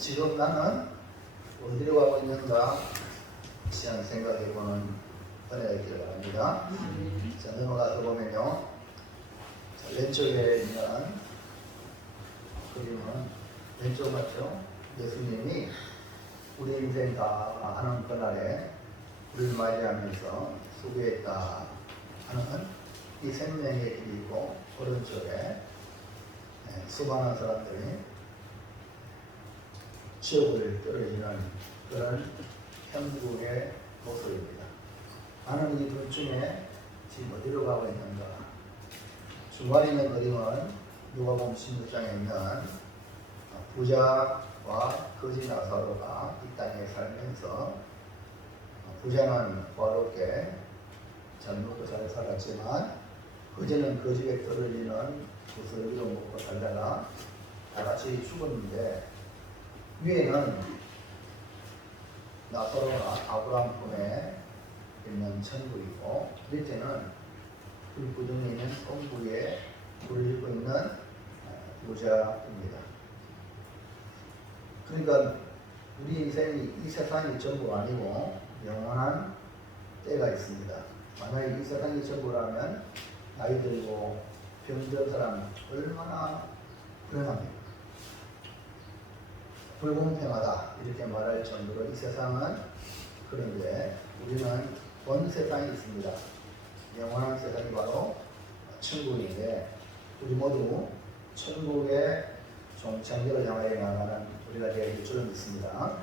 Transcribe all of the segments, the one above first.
지금 나는 어디로 가고 있는가 시간 생각해보는 은혜가 있기를 바랍니다. 자, 넘어가서 보면요. 자, 왼쪽에 있는 그림은 왼쪽 맞죠? 예수님이 우리 인생 다 하는 그날에 우리를 맞이하면서 수고했다 하는 이 생명의 길이고, 오른쪽에 수많은 사람들이 지옥을 떨어지는 그런 형국의 모습입니다. 나는 이 둘 중에 지금 어디로 가고 있는가? 중간에 있는 그림은 누가복음 16장에 있는 부자와 거지 나사로가 이 땅에 살면서, 부자는 부하롭게 잘 먹고 잘 살았지만 거지는 그 집에 떨어지는 구슬비로 먹고 살다가 다 같이 죽었는데, 위에는 나사로가 아브라함 품에 있는 천국이고, 밑에는 불구덩이에 있는 천국에 불을 휘고 있는 부자입니다. 그러니까 우리 인생이 이 세상이 전부 아니고 영원한 때가 있습니다. 만약에 이 세상이 전부라면 나이 들고 병든 사람 얼마나 불행합니까? 불공평하다 이렇게 말할 정도로 이 세상은 그런데, 우리는 본 세상이 있습니다. 영원한 세상이 바로 천국인데, 우리 모두 천국의 종착역을 향하여 나가는 우리가 되길 줄을 믿습니다.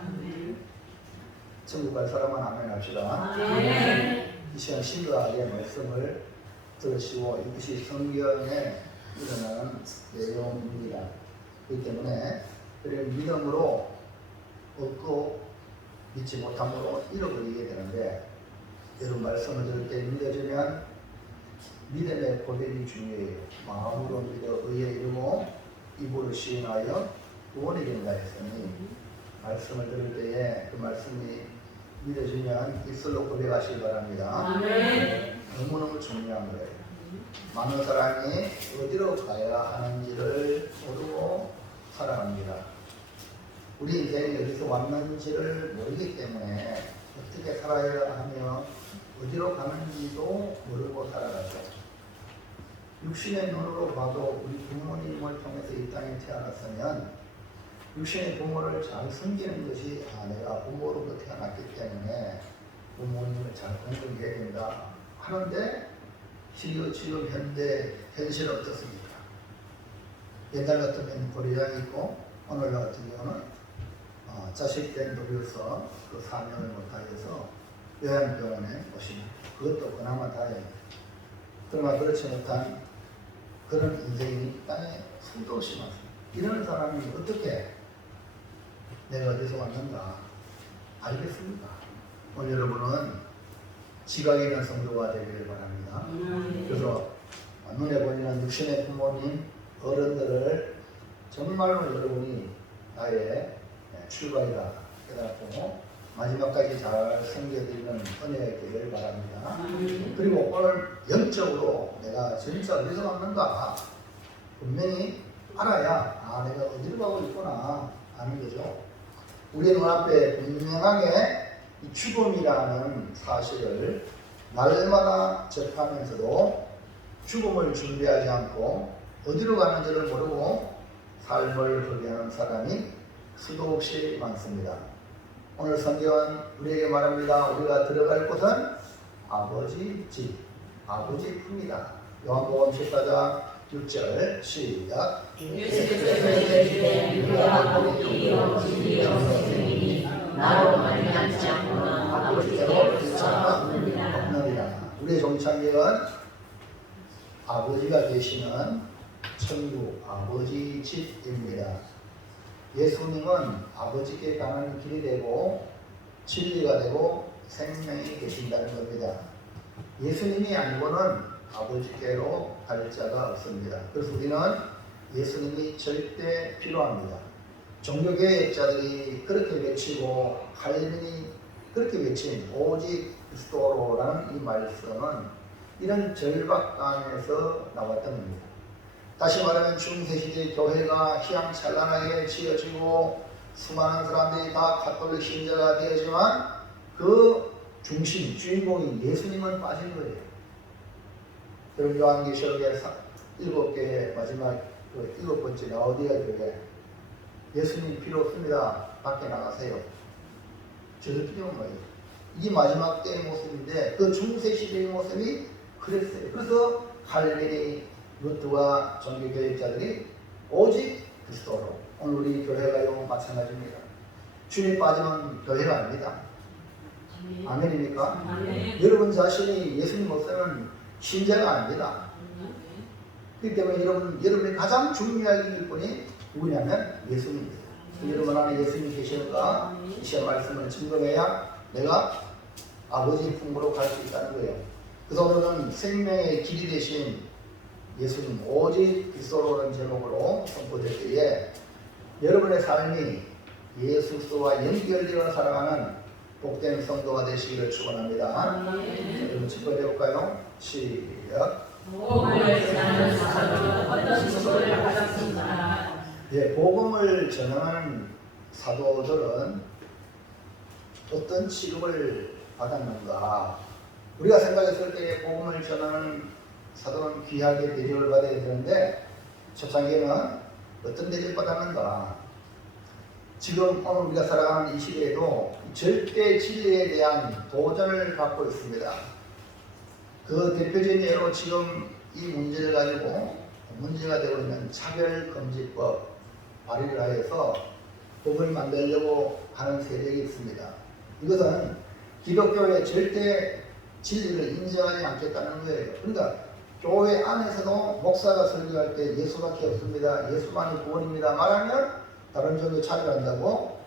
천국 갈 사람은 아멘 합시다. 이 시간 신도하게 말씀을 들으시고, 이것이 성경에 일어나는 내용입니다. 그렇기 때문에 그런 믿음으로 얻고 믿지 못함으로 잃어버리게 되는데, 여러분 말씀을 들을 때 믿어주면 믿음의 고백이 중요해요. 마음으로 믿어 의에 이르고 입으로 시인하여 구원이 된다 했으니, 말씀을 들을 때에 그 말씀이 믿어지면 입술로 고백하시기 바랍니다. 너무너무 중요한 거예요. 많은 사람이 어디로 가야 하는지를 모르고 살아갑니다. 우리 인생이 어디서 왔는지를 모르기 때문에 어떻게 살아야 하며 어디로 가는지도 모르고 살아가죠. 육신의 눈으로 봐도 우리 부모님을 통해서 이 땅에 태어났으면 육신의 부모를 잘 섬기는 것이, 내가 부모로부터 태어났기 때문에 부모님을 잘 공경해야 된다 하는데, 지금 현대 현실은 어떻습니까? 옛날 같으면 고려장이 있고, 오늘 같은 경우는 자식된 노려서 그 사명을 못하여서 요양병원에 오시는, 그것도 그나마 다행이에요. 그러나 그렇지 못한 그런 인생이 땅에 수도 없이 많습니다. 이런 사람이 어떻게 내가 어디서 왔는가 알겠습니까? 오늘 여러분은 지각에 있는 성도가 되기를 바랍니다. 그래서 눈에 보이는 육신의 부모님, 어른들을 정말로 여러분이 나의 출발이다 깨닫고 마지막까지 잘 섬겨드리는 은혜가 있기를 바랍니다. 그리고 오늘 영적으로 내가 진짜 어디서 왔는가 분명히 알아야, 내가 어디로 가고 있구나 아는 거죠. 우리 눈앞에 분명하게 이 죽음이라는 사실을 날마다 접하면서도 죽음을 준비하지 않고 어디로 가는지를 모르고 삶을 소개하는 사람이 수도 없이 많습니다. 오늘 성경은 우리에게 말합니다. 우리가 들어갈 곳은 아버지 집, 아버지 품이다. 요한복음 14장 6절 시작. 나로 말미암지 않고는 아버지께로 들 자가 없느니라. 우리의 종착역은 아버지가 계시는 천국 아버지 집입니다. 예수님은 아버지께 가는 길이 되고 진리가 되고 생명이 되신다는 겁니다. 예수님이 아니고는 아버지께로 갈 자가 없습니다. 그래서 우리는 예수님이 절대 필요합니다. 종교개혁자들이 그렇게 외치고 할민이 그렇게 외친 오직 그리스도로라는 이 말씀은 이런 절박감에서 나왔던 겁니다. 다시 말하면 중세시대 교회가 휘황찬란하게 지어지고 수많은 사람들이 다 가톨릭 신자가 되었지만 그 중심, 주인공이 예수님은 빠진 거예요. 여러분 요한계시록의 7개의 마지막 그 7번째 라오디아 교회 예수님 필요 없습니다. 밖에 나가세요. 저들 필요 없는 거예요. 이게 마지막 때의 모습인데 그 중세 시대의 모습이 그랬어요. 그래서 칼빈이 루트와 종교교육자들이 오직 그리스도로 오늘 우리 교회가요 마찬가지입니다. 주님 빠지면 교회가 아닙니다. 아멘입니까? 아멘. 여러분 자신이 예수님 없으면 신자가 아닙니다. 그렇기 때문에 여러분이 가장 중요하게 될 분이 누구냐면 예수님입니다. 여러분 안에 예수님이 계시는가 이 시간 말씀을 증거해야 내가 아버지의 품으로 갈 수 있다는 거예요. 그래서 오늘은 생명의 길이 되신 예수님 오직 그리스도라는 제목으로 선포될 때에 여러분의 삶이 예수 그리스도와 연결되어 살아가는 복된 성도가 되시기를 축원합니다. 여러분 직접 해볼까요? 시작. 복음을 전하는 사도는 어떤 직분을 받았습니다. 예, 복음을 전하는 사도들은 어떤 취급을 받았는가? 우리가 생각했을 때 복음을 전하는 사도는 귀하게 대접을 받아야 되는데 초창기에는 어떤 대접을 받았는가? 지금 오늘 우리가 살아가는 이 시대에도 절대 진리에 대한 도전을 받고 있습니다. 그 대표적인 예로 지금 이 문제를 가지고 문제가 되고 있는 차별금지법 발의를 하여서 법을 만들려고 하는 세력이 있습니다. 이것은 기독교의 절대 진리를 인정하지 않겠다는 거예요. 그러니까 교회 안에서도 목사가 설교할 때 예수밖에 없습니다. 예수만이 구원입니다. 말하면 다른 종교 차별한다고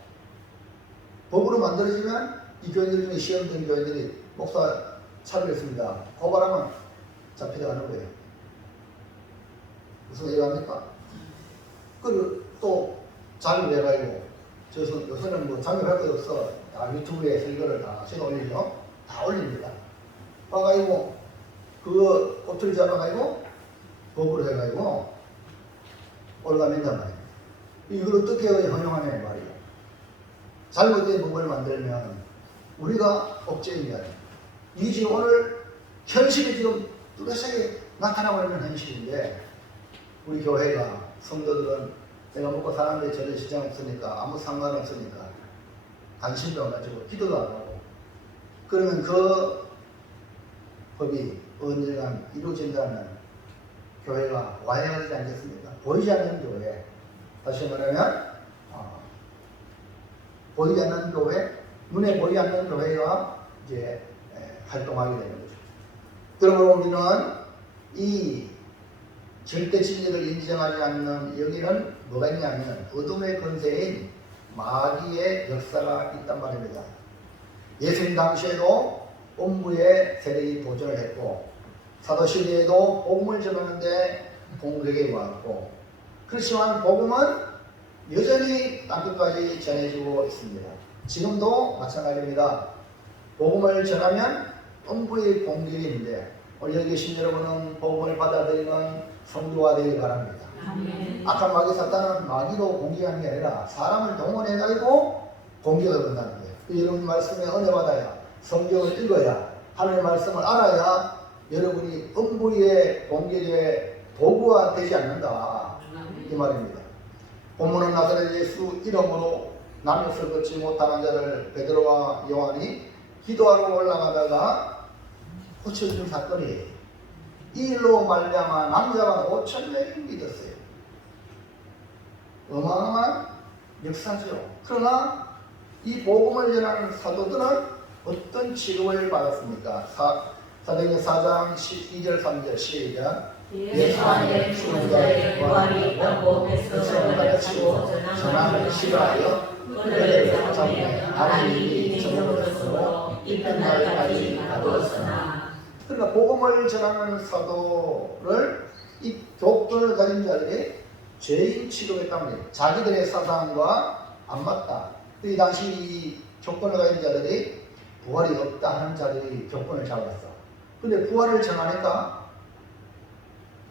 법으로 만들어지면 이 교인들 중에 시험 든 교인들이 목사 차별했습니다. 고발하면 잡혀가는 거예요. 무슨 이해합니까? 그리고 또 자료를 해가지고 요새는 뭐 자료할 것 없어. 다 유튜브에 설교를 다 제가 올리죠. 다 올립니다. 봐가지고 그거 꼬투리 잡아가지고 법으로 해가지고 올라간단 말이에요. 이걸 어떻게 허용하냐는 말이에요. 잘못된 법을 만들면 우리가 억제인간 이게 지금 오늘 현실이 지금 뚜렷하게 나타나고 있는 현실인데 우리 교회가 성도들은 내가 먹고 사는데 전혀 시장 없으니까 아무 상관없으니까 관심도 안 가지고 기도도 안 하고 그러면 그 법이 언젠간 이루어진다면 교회가 와야 하지 않겠습니까? 보이지 않는 교회 다시 말하면 보이지 않는 교회 눈에 보이지 않는 교회가 이제 활동하게 되는 거죠. 그러므로 우리는 이 절대 진리를 인정하지 않는 여기는 뭐가 있냐면 어둠의 권세인 마귀의 역사가 있단 말입니다. 예수님 당시에도 음부의 세력이 도전을 했고 사도시대에도 복음을 전하는데 공격이 왔고 그렇지만 복음은 여전히 땅끝까지 전해지고 있습니다. 지금도 마찬가지입니다. 복음을 전하면 음부의 공격이 있는데 오늘 여기 계신 여러분은 복음을 받아들이는 성도가 되길 바랍니다. 아멘. 악한 마귀 사탄은 마귀로 공격하는 게 아니라 사람을 동원해가지고 공격을 한다는 거예요. 여러분 말씀에 은혜 받아야 성경을 읽어야 하나님의 말씀을 알아야 여러분이 음부의 공격의 도구가 되지 않는다. 이 말입니다. 본문은 나사렛 예수 이름으로 남역을 걷지 못하는 자를 베드로와 요한이 기도하러 올라가다가 고쳐준 사건이에요. 이 일로 말미암아 남자가 5,000명이 믿었어요. 어마어마한 역사죠. 그러나 이 복음을 전하는 사도들은 어떤 취급을 받았습니까? 사도행전 4장 12절 3절 시작. 예수 안에 죽은 자의 부활이 있다고 백성을 가르치고 전함을 싫어하여 그들의 사정에 하나님이 정으로서 이튿날까지 가두었으나. 그러니까 복음을 전하는 사도를 이 교권을 가진 자들이 죄인 취급했단 말이에요. 자기들의 사상과 안 맞다. 이 당시 이 교권을 가진 자들이 부활이 없다 하는 자들이 교권을 잡았어. 근데 부활을 전하니까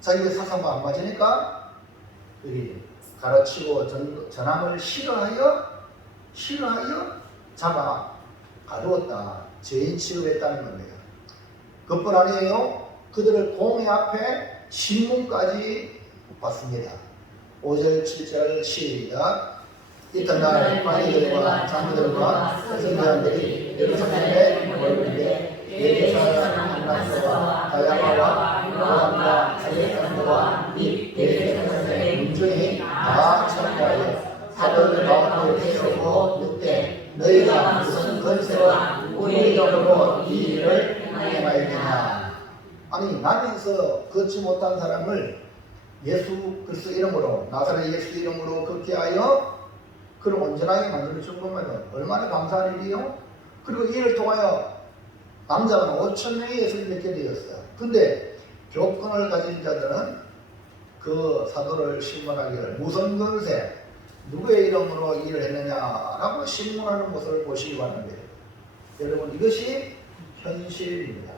자기의 사상과 안 맞으니까 가르치고 전함을 싫어하여 싫어하여 잡아 가두었다. 죄인 취급했다는 겁니다. 그뿐 아니에요. 그들을 공회 앞에 신문까지 받습니다. 5절 7절 시작. 이튿날 바리새인들과 장로들과 서기관들이 예루살렘에 모였는데 예루살렘 안나스와 가야바와 요한과 알렉산더와 및 대제사장의 문중이 다 참가하여 사도들 가운데 세우고 묻되 너희가 무슨 권세와 우리의 이름으로 이 일을 행하였느냐. 아니 나면서 걷지 못한 사람을 예수 그리스도 이름으로 나사렛 예수 이름으로 걷게 하여 그를 온전하게 만들어 준 것만은 얼마나 감사한 일이요. 그리고 이 일을 통하여 남자는 5,000명이 예수를 믿게 되었어요. 근데 교권을 가진 자들은 그 사도를 신문하기를 무슨 권세 누구의 이름으로 이 일을 했느냐라고 신문하는 것을 보시기 바랍니다. 여러분 이것이 현실입니다.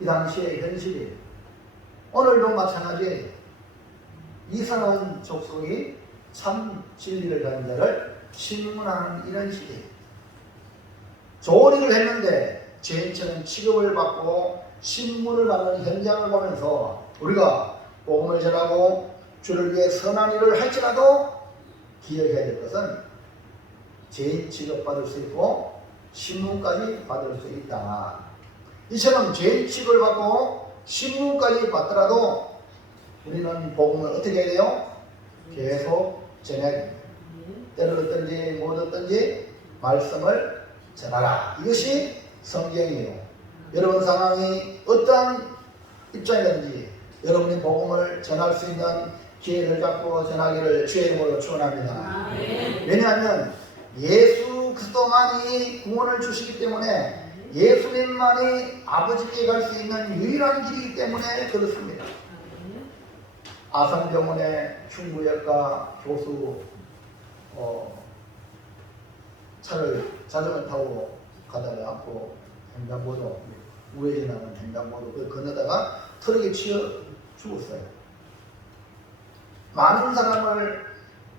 이 당시의 현실이 오늘도 마찬가지 이스라엘 족속이 참 진리를 가진 자를 신문하는 이런 시대. 좋은 일을 했는데 죄인처럼 취급을 받고 신문을 받는 현장을 보면서 우리가 복음을 전하고 주를 위해 선한 일을 할지라도 기억해야 될 것은 죄인 취급받을 수 있고 신문까지 받을 수 있다. 이처럼 죄인 취급을 받고 신문까지 받더라도 우리는 복음을 어떻게 해야 돼요? 계속 전해야 됩니다. 때를 얻든지 못 얻든지 말씀을 전하라. 이것이 성경이에요. 여러분 상황이 어떠한 입장이든지 여러분이 복음을 전할 수 있는 기회를 갖고 전하기를 주의 이름으로 축원합니다. 왜냐하면 예수 그리스도만이 구원을 주시기 때문에 예수님만이 아버지께 갈 수 있는 유일한 길이기 때문에 그렇습니다. 아산병원의 흉부외과 교수 차를 자전거 타고 가다가 횡단보도 우회전하는 횡단보도 그 건너다가 트럭에 치여 죽었어요. 많은 사람을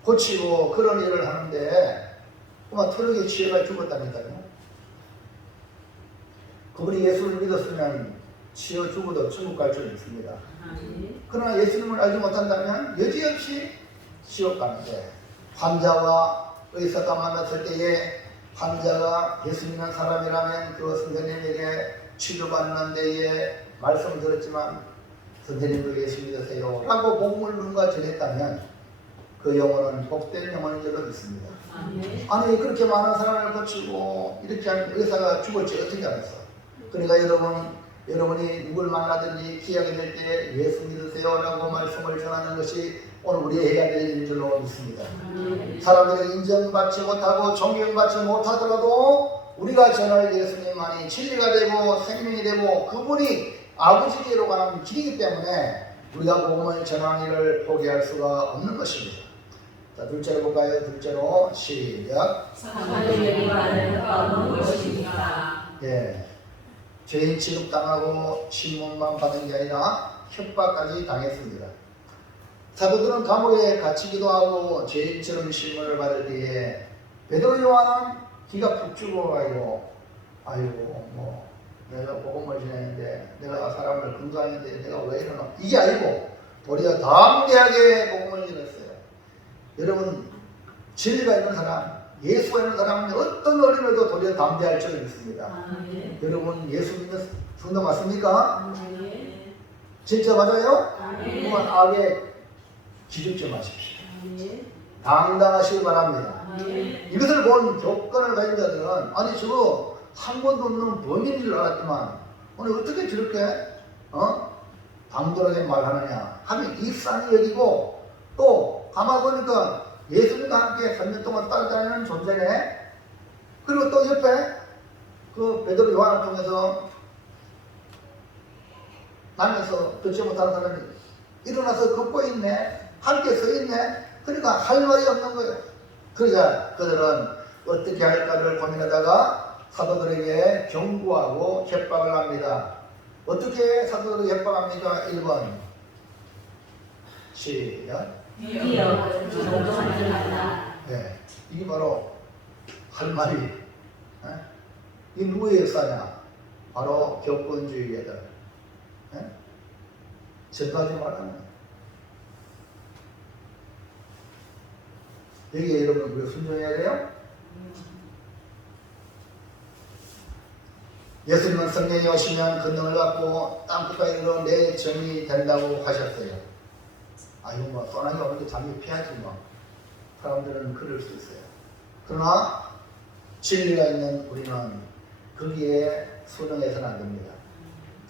고치고 그런 일을 하는데 그만 트럭에 치여가 죽었다니까요. 그분이 예수를 믿었으면 치여 죽어도 천국 갈 줄 믿습니다. 그러나 예수님을 알지 못한다면 여지없이 지옥 가는데 환자와 의사가 만났을 때에 환자가 예수 믿는 사람이라면 그 선생님에게 치료받는 데에 말씀을 들었지만 선생님도 예수 믿으세요 라고 복음을 누군가 전했다면 그 영혼은 복된 영혼인 줄로 믿습니다. 아니 그렇게 많은 사람을 고치고 이렇게 하면 의사가 죽을지 어떻게 알았어? 그러니까 여러분이 누굴 만나든지 기약이 될 때 예수 믿으세요 라고 말씀을 전하는 것이 오늘 우리 해야 될 일인 줄로 믿습니다. 사람들이 인정받지 못하고 존경받지 못하더라도 우리가 전할 예수님만이 진리가 되고 생명이 되고 그분이 아버지께로 가는 길이기 때문에 우리가 복음을 전하는 일을 포기할 수가 없는 것입니다. 자, 둘째로 볼까요? 둘째로 시작. 사람들에게 말하는 바는 무엇입니까? 예, 죄인 취급당하고 신문만 받은 게 아니라 협박까지 당했습니다. 사도들은 감옥에 갇히기도 하고 죄인처럼 신문을 받을 때에 베드로 요한은 기가 푹 죽어가지고 아이고 뭐 내가 복음을 전했는데 내가 사람을 건강했는데 내가 왜 이러나 이게 아니고 도리어 담대하게 복음을 전했어요. 여러분 진리가 있는 사람 예수가 있는 사람은 어떤 어려움에도 도리어 담대할 줄을 믿습니다. 여러분 예수 믿는 성도 맞습니까? 진짜 맞아요? 그만 악에 기죽지 마십시오. 당당하시기 바랍니다. 이것을 본 교권을 가진 자들은 아니 저거 한 번도 없는 범인인 줄 알았지만 오늘 어떻게 저렇게 당돌하게 말하느냐 하면 일산이 여기고 또 가만 보니까 예수님과 함께 3년 동안 따라다니는 존재네. 그리고 또 옆에 그 베드로 요한을 통해서 나면서 듣지 못하는 사람이 일어나서 걷고 있네. 함께 서 있네. 그러니까 할 말이 없는 거예요. 그러자 그들은 어떻게 할까를 고민하다가 사도들에게 경고하고 협박을 합니다. 어떻게 사도들에게 협박합니까? 1번 시작. 네. 이게 바로 할 말이 이 누구의 역사냐? 바로 교권주의자들. 전하지 말라는 거예요. 여기에 여러분 우리가 순종해야 돼요? 예수님은 성령이 오시면 권능을 받고 땅끝까지 이르러 내 정이 된다고 하셨어요. 이거 뭐 소나기 오는데 잠이 피하지 뭐. 사람들은 그럴 수 있어요. 그러나 진리가 있는 우리는 거기에 순응해서는 안 됩니다.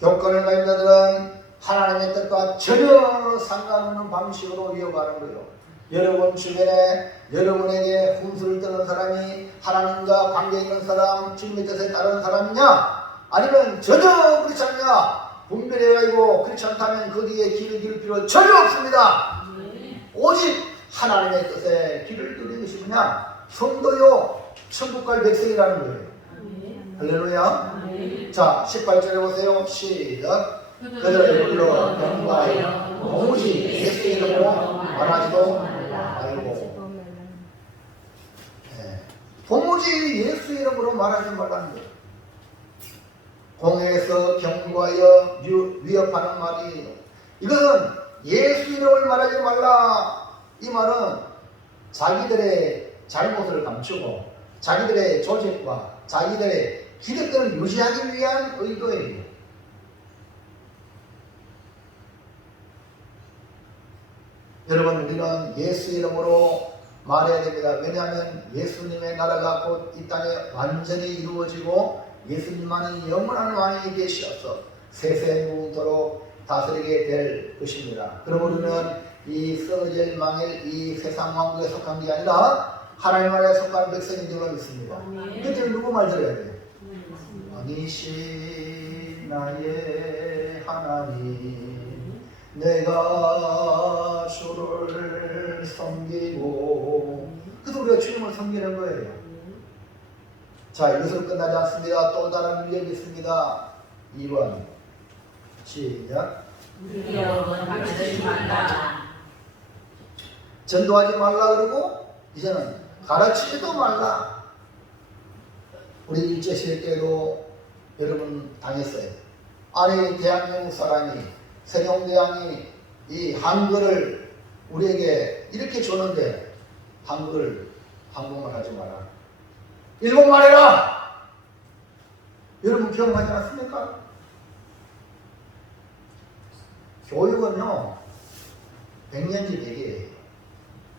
교권을 가진 자들은 하나님의 뜻과 전혀 상관없는 방식으로 이어가는 거예요. 여러분 주변에 여러분에게 훈수를 뜨는 사람이 하나님과 관계 있는 사람, 주님의 뜻에 따르는 사람이냐? 아니면 전혀 그렇지 않냐? 분별해가지고 그렇지 않다면 거기에 길을 기울 필요 전혀 없습니다. 오직 하나님의 뜻에 길을 기울이는 것이 뭐냐? 성도요 천국 갈 백성이라는 거예요. 할렐루야. 자 18절에 보세요. 시작. 그들을 불러 명부하여 오직 예수 이름으로 말하지도 말고. 도무지 예수 이름으로 말하지 말라는 거예요. 공회에서 경고하여 위협하는 말이에요. 이것은 예수 이름을 말하지 말라. 이 말은 자기들의 잘못을 감추고 자기들의 조직과 자기들의 기득권을 유지하기 위한 의도예요. 여러분 우리는 예수 이름으로 말해야 됩니다. 왜냐하면 예수님의 나라가 곧 이 땅에 완전히 이루어지고 예수님만이 영원한 왕이 되시어서 세세무토록 다스리게 될 것입니다. 그럼 우리는 이 썩어질 망할 이 세상 왕국에 속한 게 아니라 하나님 나라에 속한 백성인 줄로 믿습니다. 그때 누구 말 들어야 돼요? 왕이신 나의 하나님 내가 주를 섬기고 그래서 우리가 주님을 섬기는 거예요. 자 이것으로 끝나지 않습니다. 또 다른 위협이 있습니다. 2번 시작. 전도하지 말라 그러고 이제는 가르치지도 말라. 우리 일제시대 때도 여러분 당했어요. 아니 대한민국 사람이 세종대왕이 이 한글을 우리에게 이렇게 줬는데 한국말 하지 마라. 일본말 해라. 여러분 기억나지 않습니까? 교육은요 100년지 대계예요.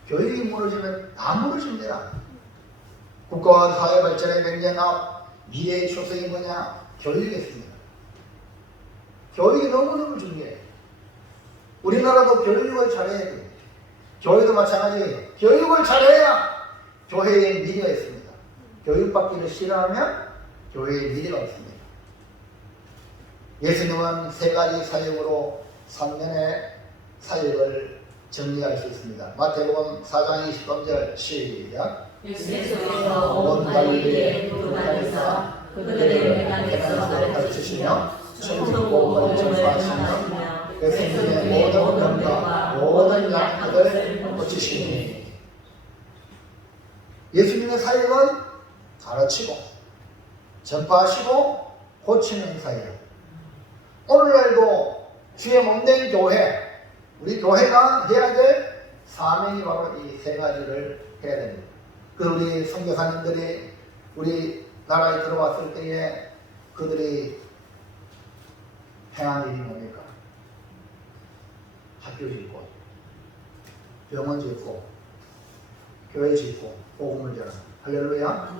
교육이 무너지면 다 무너집니다. 국가와 사회 발전의 명령 앞 미래의 초석이 뭐냐? 교육이겠습니다. 교육이 너무너무 중요해요. 우리나라도 교육을 잘해야 돼요. 교회도 마찬가지예요. 교육을 잘해야 교회의 미래가 있습니다. 교육받기를 싫어하면 교회의 미래가 없습니다. 예수님은 3가지 사역으로 3년의 사역을 정리할 수 있습니다. 마태복음 4장 23절 시작. 예수께서 온 갈릴리에 도달하사 그들의 명령에서 가르치시며 천국 복음을 전파하시며 백성의 모든 병과 모든 약들을 고치시니. 예수님의 사역은 가르치고 전파하시고 고치는 사역. 오늘날도 주의 몸된 교회, 우리 교회가 해야 될 사명이 바로 이 3가지를 해야 됩니다. 그래서 우리 선교사님들이 우리 나라에 들어왔을 때에 그들이 행한 일이 뭡니까? 학교 짓고 병원 짓고 교회 짓고 복음을 전하고 할렐루야.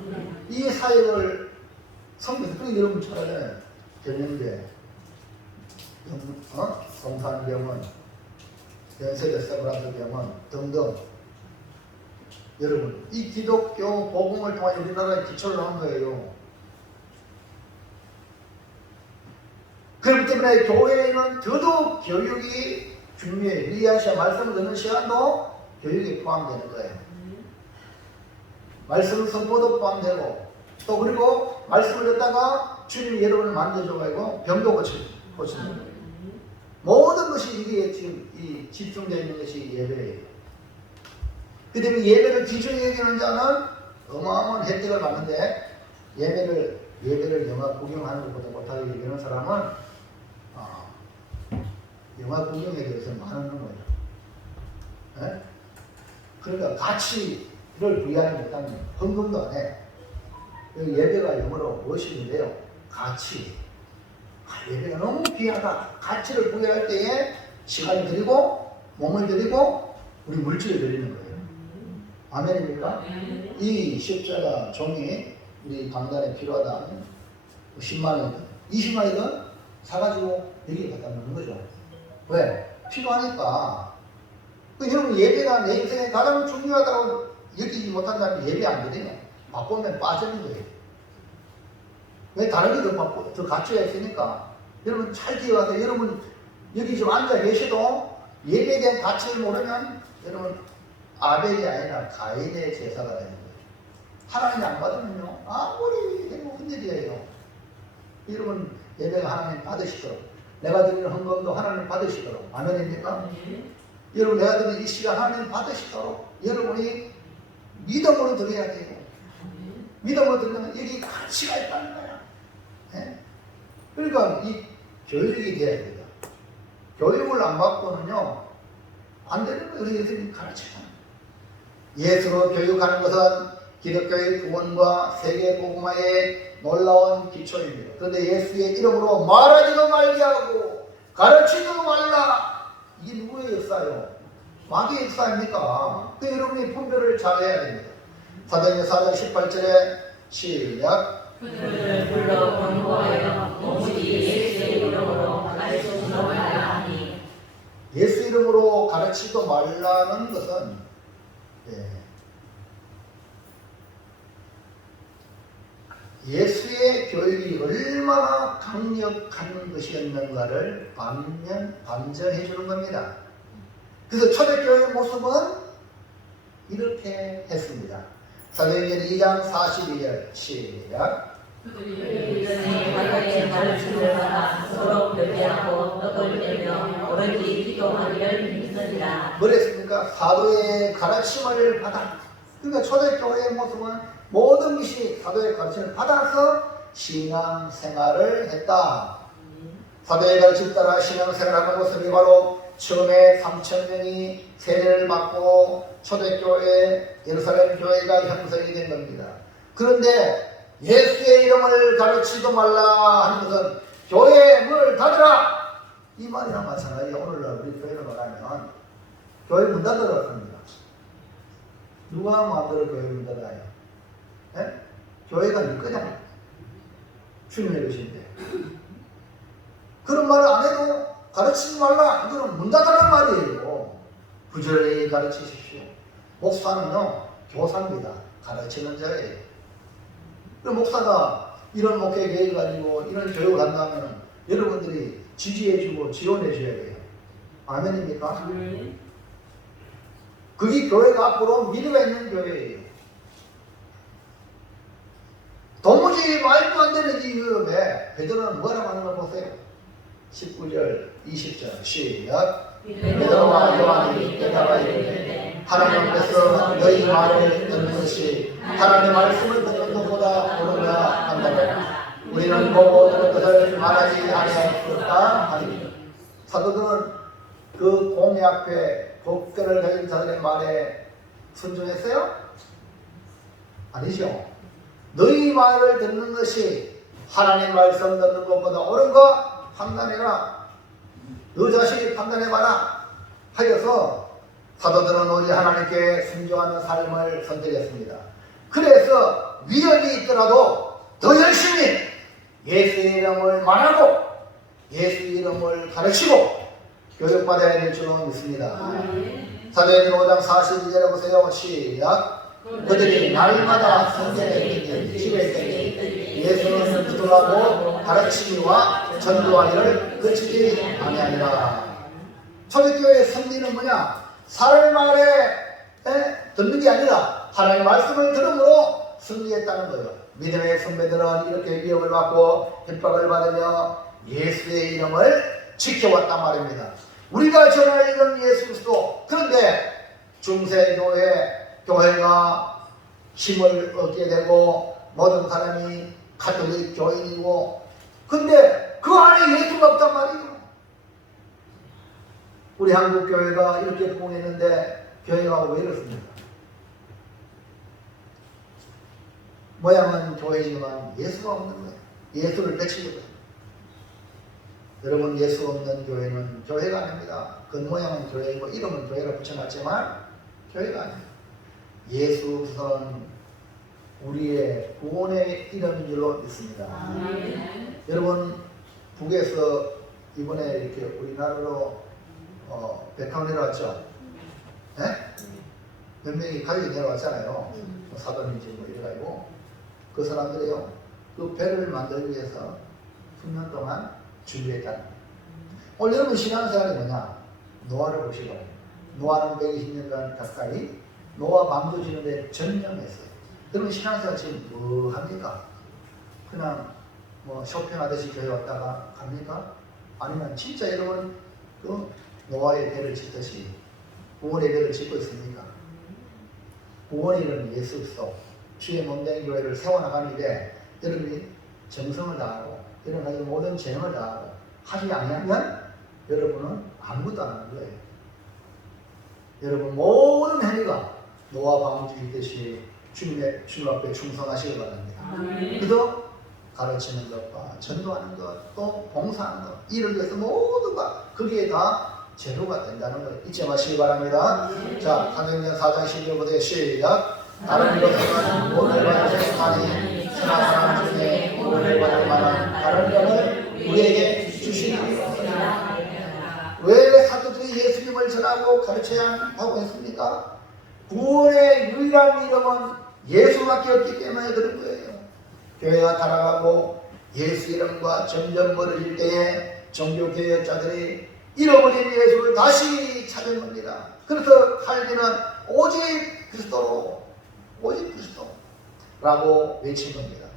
이 사역을 선교사 여러분 잘 알아요. 전염대 성산병원 연세대 세브란스 병원 등등. 여러분 이 기독교 복음을 통해 우리나라에 기초를 한 거예요. 그렇기 때문에 교회에는 더더욱 교육이 중요해요. 이아시아 말씀을 듣는 시간도 교육에 포함되는 거예요. 말씀 선포도 포함되고 또 그리고 말씀을 듣다가 주님이 여러분을 만져줘가지고 병도 고치는 거예요. 모든 것이 이게 지금 이 집중되어 있는 것이 예배예요. 그 다음에 예배를 귀중히 여기는 자는 어마어마한 혜택을 받는데 예배를 영화 구경하는 것보다 못하게 여기는 사람은 영화 구경에 대해서 많은 거예요. 예? 그러니까 가치를 부여하지 못하면 헌금도 안 해. 예배가 영어로 무엇인데요? 가치. 예배가 너무 귀하다. 가치를 부여할 때에 시간을 드리고 몸을 드리고 우리 물질을 드리는 거예요. 아멘입니까? 이 십자가 종이 우리 강단에 필요하다. 10만 원이든 20만 원이든 사가지고 여기 갖다 놓는 거죠. 왜? 필요하니까. 여러분 예배가 내 인생에 가장 중요하다고 여기지 못한다면 예배 안 드리면 바꾸면 빠지는 거예요. 왜? 다른 게 더 가치가 있으니까. 여러분 잘 기억하세요. 여러분 여기 좀 앉아 계셔도 예배에 대한 가치를 모르면 여러분 아벨이 아니라 가인의 제사가 되는 거예요. 하나님이 안 받으면요 아무리 해도 흔들려요. 여러분 예배가 하나님 받으시도록 내가 드리는 헌금도 하나님 받으시도록 아멘입니까? 여러분 내가 드리는 이 시간 하나님 받으시도록 여러분이 믿음으로 드려야 돼요. 믿음으로 드리면 여기 가치가 있다는 거야. 네? 그러니까 이 교육이 돼야 돼요. 교육을 안 받고는요 안 되는 거예요. 우리 예수님 가르치잖아요. 예수로 교육하는 것은 기독교의 구원과 세계 복음화의 놀라운 기초입니다. 그런데 예수의 이름으로 말하지도 말게 하고 가르치지도 말라. 이게 누구의 역사요? 마귀의 역사입니까? 그 여러분이 분별을 잘 해야 됩니다. 사도행전 4장 18절에 시작. 그들을 불러 권고하여 오직 예수의 이름으로 가르치지도 말라 하니. 예수 이름으로 가르치지도 말라는 것은 예수의 교육이 얼마나 강력한 것이었는가를 반증해 주는 겁니다. 그래서 초대교회의 모습은 이렇게 했습니다. 사도행전 2장 42절 시작. 그들이 바다의 가르침을 받아 서로 교제하고 떡을 떼며 오로지 기도하기를 힘쓰니라. 뭐랬습니까? 사도의 가르침을 받아. 그러니까 초대교회의 모습은 모든 것이 사도의 가르침을 받아서 신앙생활을 했다. 사도의 가르침 따라 신앙생활하는 모습이 바로 처음에 3,000명이 세례를 받고 초대교회 예루살렘 교회가 형성이 된 겁니다. 그런데 예수의 이름을 가르치지 말라 하는 것은 교회의 문을 닫으라 이 말이랑 마찬가지예요. 오늘날 우리 교회를 말하면 교회 문 닫으라습니다. 누가 마음대로 교회 문 닫아요? 네? 교회가 네 거잖아요. 주님의 것인데 그런 말을 안 해도 가르치지 말라. 이거는 문 닫으라는 말이에요. 부지런히 가르치십시오. 목사는요 교사입니다. 가르치는 자예요. 그 목사가 이런 목회 계획을 가지고 이런 교육을 한다면 여러분들이 지지해주고 지원해줘야 돼요. 아멘입니까? 그게 교회가 앞으로 미래가 있는 교회예요. 도무지 말도 안 되는 이 위험에 베드로는 뭐라고 하는 걸 보세요. 19절 20절 시작. 베드로와 요한이 대답하여 이르되 하나님 앞에서 너희 말을 듣는 것이 하나님의 말씀을 듣는 것보다 옳으냐 한다면 우리는 보고 들은 것을 말하지 아니할 수 없다 하니. 사도들은 그 공약회 복권을 가진 자들의 말에 순종했어요? 아니죠. 너희 말을 듣는 것이 하나님 말씀 듣는 것보다 옳은가 판단해라. 너 자신이 판단해봐라 하여서 사도들은 오직 하나님께 순종하는 삶을 선택했습니다. 그래서 위협이 있더라도 더 열심히 예수의 이름을 말하고 예수의 이름을 가르치고 교육받아야 될 줄로 믿습니다. 사도행전 5장 42절에 보세요. 시작. 그들이 날마다 성전에 있는 집에 있더니 예수는 기도하고 가르치기와 전도하기를 그치지 아니하니라. 초대교회의 승리는 뭐냐? 사람의 말에 듣는 게 아니라 하나님의 말씀을 들음으로 승리했다는 거예요. 믿음의 선배들은 이렇게 위협을 받고 핍박을 받으며 예수의 이름을 지켜왔단 말입니다. 우리가 전할 이름 예수 그리스도. 그런데 중세교회 교회가 힘을 얻게 되고 모든 사람이 가톨릭 교인이고, 근데 그 안에 예수가 없단 말이에요. 우리 한국 교회가 이렇게 부흥했는데 교회가 왜 이렇습니까? 모양은 교회지만 예수가 없는 거예요. 예수를 배치려고 해요. 여러분, 예수 없는 교회는 교회가 아닙니다. 겉모양은 교회이고 이름은 교회라 붙여놨지만 교회가 아니에요. 예수 그리스도는 우리의 구원의 이름인 줄로 믿습니다. 여러분, 북에서 이번에 이렇게 우리나라로 백합 내려왔죠? 네? 몇 명이 가족이 내려왔잖아요. 사돈인지 뭐 이래가지고 그 사람들이요, 그 배를 만들기 위해서 수년 동안 준비했다는 거예요. 오늘 여러분 신앙생활이 뭐냐? 노아를 보시고, 노아는 120년간 가까이 노아 망조 지는데 전념했어요. 여러분 신앙생활 지금 뭐 합니까? 그냥 뭐 쇼핑하듯이 교회 왔다가 갑니까? 아니면 진짜 여러분 그 노아의 배를 짓듯이 구원의 배를 짓고 있습니까? 구원의 이름 예수 그리스도 주의 몸된 교회를 세워나가는 일에 여러분이 정성을 다하고 여러분의 모든 재능을 다하고 하지 아니하면 여러분은 아무것도 안 하는 거예요. 여러분 모든 행위가 노아 방주이듯이 주님 앞에 충성하시기 바랍니다. 그래서 가르치는 것과 전도하는 것, 또 봉사하는 것, 이를 위해서 모두가 거기에 다 제로가 된다는 걸 잊지 마시기 바랍니다. 자, 사도행전 4장 11절부터 시작. 다른 것은 오늘 받은 세상이 천하 사람 중에 오늘 받을 만한 다른 점을 우리에게 주시니 왜 사도들이 예수님을 전하고 가르쳐야 하고 했습니까? 구원의 유일한 이름은 예수밖에 없기 때문에 그런 거예요. 교회가 타락하고 예수 이름과 점점 멀어질 때에 종교개혁자들이 잃어버린 예수를 다시 찾은 겁니다. 그래서 칼빈은 오직 그리스도로, 오직 그리스도라고 외친 겁니다.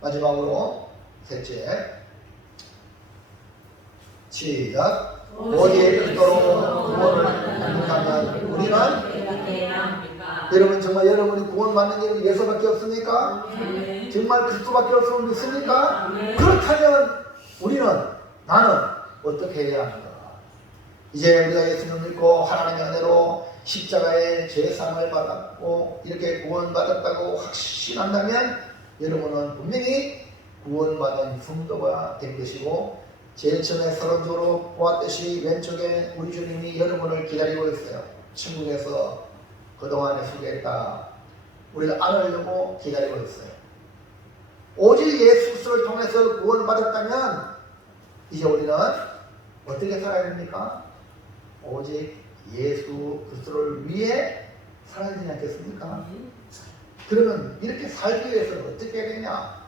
마지막으로 셋째, 시작. 오직 그리스도로 구원을 받는다면 우리는, 여러분 정말 여러분이 구원받는 일은 예수밖에 없습니까? 정말 그리스도밖에 없으면 믿습니까? 그렇다면 우리는, 나는 어떻게 해야 하는가? 이제 우리가 예수님을 믿고 하나님의 은혜로 십자가의 제사함을 받았고 이렇게 구원받았다고 확신한다면 여러분은 분명히 구원받은 성도가 된 것이고, 제일 처음에 서론적으로 보았듯이 왼쪽에 우리 주님이 여러분을 기다리고 있어요. 천국에서 그동안에 수고했다 우리를 안으려고 기다리고 있어요. 오직 예수 그리스도를 통해서 구원받았다면 이제 우리는 어떻게 살아야 됩니까? 오직 예수 그리스도를 위해 살아야 되지 않겠습니까? 그러면 이렇게 살기 위해서 어떻게 해야 되냐?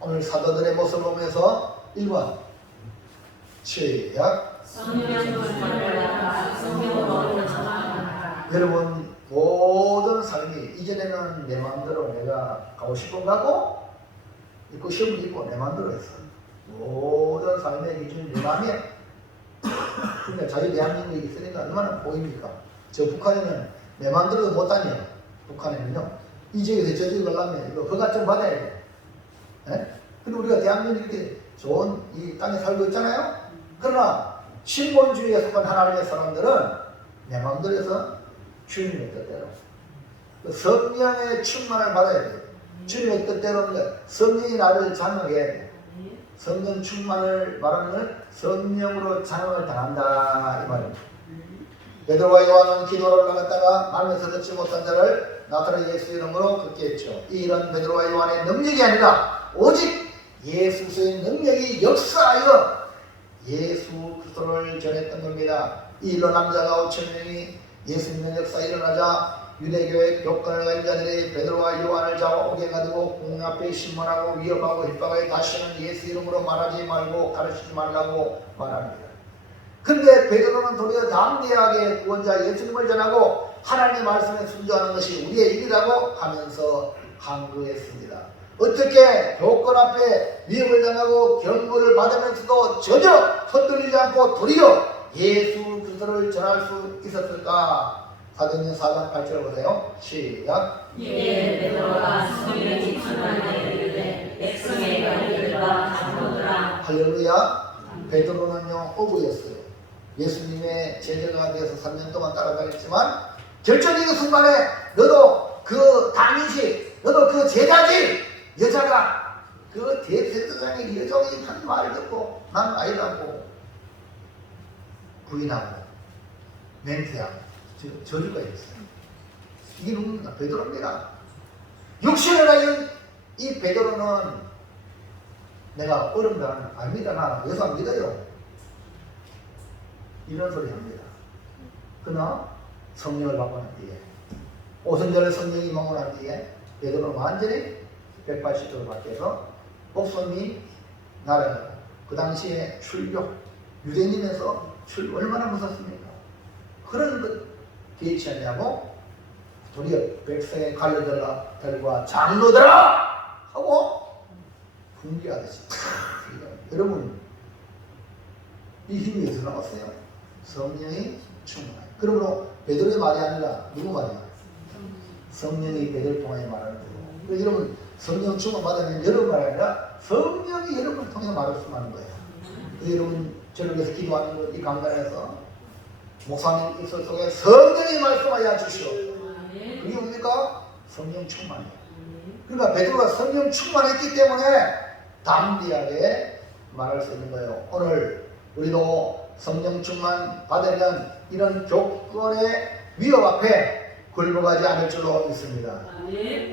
오늘 사도들의 모습을 보면서 1번 시작. 여러분 모든 삶이 이전에는 내 마음대로 내가 가고 싶은 가고 있고 시험을 있고 내 마음대로 했어. 모든 삶의 기준이 내 마음이야. 그러니까 자유 대한민국이 있으니까 얼마나 보입니까? 저 북한에는 내 마음대로도 못 다녀요. 북한에는요. 이 지역에서 저 지역 가려면 이거 허가 좀 받아야 돼. 예? 근데 우리가 대한민국 이렇게 좋은 이 땅에 살고 있잖아요. 그러나 신본주의에 속한 하나님의 사람들은 내 마음대로 해서 주님의 뜻대로 성령의 충만을 받아야 돼요. 주님의 뜻대로는 성령이 나를 장악해야 돼요. 성령 충만을 말하면 성령으로 장악을 당한다 이 말입니다. 베드로와 요한은 기도를 나갔다가 말면서 듣지 못한 자를 나타난 예수 이름으로 걷게 했죠. 이 일은 베드로와 요한의 능력이 아니라 오직 예수 그리스도의 능력이 역사하여 예수 그리스도를 전했던 겁니다. 이 일로 남자가 5,000명이 예수 믿는 역사가 일어나자 유대교의 교권을 가진 자들이 베드로와 요한을 잡아오게 가지고 공 앞에 신문하고 위협하고 협박하여 다시는 예수 이름으로 말하지 말고 가르치지 말라고 말합니다. 근데 베드로는 도리어 담대하게 구원자 예수님을 전하고 하나님의 말씀에 순종하는 것이 우리의 일이라고 하면서 항거했습니다. 어떻게 교권 앞에 위협을 당하고 경고를 받으면서도 전혀 흔들리지 않고 도리어 예수 그리스도를 전할 수 있었을까? 사도행전 4장 8절 보세요. 시작. 이에 베드로가 성령이 충만하게 이르되 백성의 관리들과 장로들아. 할렐루야. 베드로는요 어부였어요. 예수님의 제자가 되어서 3년 동안 따라다녔지만 결정적인 순간에 너도 그 당시 너도 그 제자지. 여자가 그 대제사장의 여종이 한 말을 듣고 난 아니라고 부인하고 맹세하고 저주가 있어요. 이게 누굽니까? 베드로입니다. 육신을 가진 이 베드로는 내가 어른들은 아닙니다. 나 예수 안 믿어요. 이런 소리 합니다. 그러나 성령을 받고 난 뒤에 오순절 성령이 임하고 난 뒤에 베드로는 완전히 180도로 바뀌어서 목숨이 날아가고 그 당시에 출교 유대인에서 출교 얼마나 무섭습니까? 그런 것 개의치하냐고 도리어 백성의 관리들과 장로들아 하고 분기하듯이 여러분 이 힘이 어디서 나왔어요? 성령이 충만해요. 그러므로 베드로의 말이 아니라 누구 말이야? 성령이 베드로를 통해 말하는 거예요. 그래서 여러분 성령 충만 받으면 여러분 말이 아니라 성령이 여러분을 통해 말했으면 하는 거예요. 그래서 여러분 저를 위해서 기도하는 이 강단에서 목사님 입술 속에 성령이 말씀하여 주시오. 그게 뭡니까? 성령 충만이에요. 그러니까 베드로가 성령 충만했기 때문에 담대하게 말할 수 있는 거예요. 오늘 우리도 성령 충만 받으면 이런 조건의 위협 앞에 굴복하지 않을 줄로 믿습니다.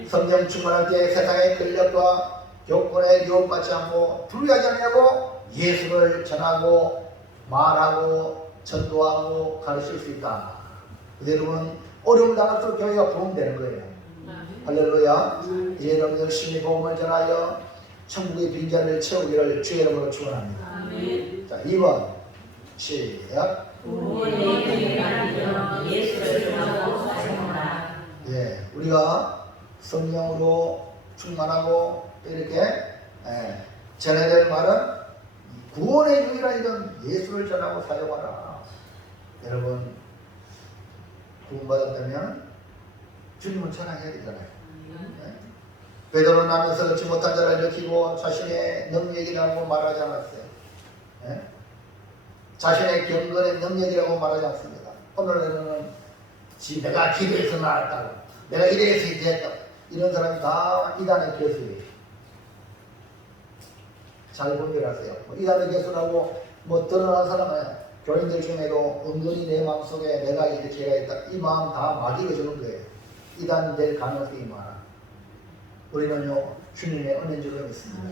성령 충만할 때 세상의 권력과 조건에 유혹받지 않고 두려워하지 않냐고 예수를 전하고 말하고 전도하고 가르칠 수 있다. 여러분 어려움 당할수록 교회가 부흥되는 거예요. 할렐루야. 이제 여러분 열심히 복음을 전하여 천국의 빈자리를 채우기를 주의 이름으로 축원합니다. 자 2번 시작. 예, 우리가 성령으로 충만하고 이렇게 전해야 될 말은 구원의 유일한 이런 예수를 전하고 사용하라. 여러분 구원받았다면 주님을 찬양해야 되잖아요. 베드로는 나면서 얻지 못한 자를 일으키고 자신의 능력이라고 말하지 않았어요. 자신의 경건의 능력이라고 말하지 않습니다. 오늘날에는 내가 기도해서 나았다고 내가 이래서 이랬다 이런 사람이 다 이단의 교수예요. 잘 분별하세요. 이단의 교수라고 드러난 사람은 교인들 중에도 은근히 내 마음속에 내가 이렇게 했다 이 마음 다 마귀가 주는 거예요. 이단 될 가능성이 많아. 우리는요 주님의 은혜인 줄로 믿습니다.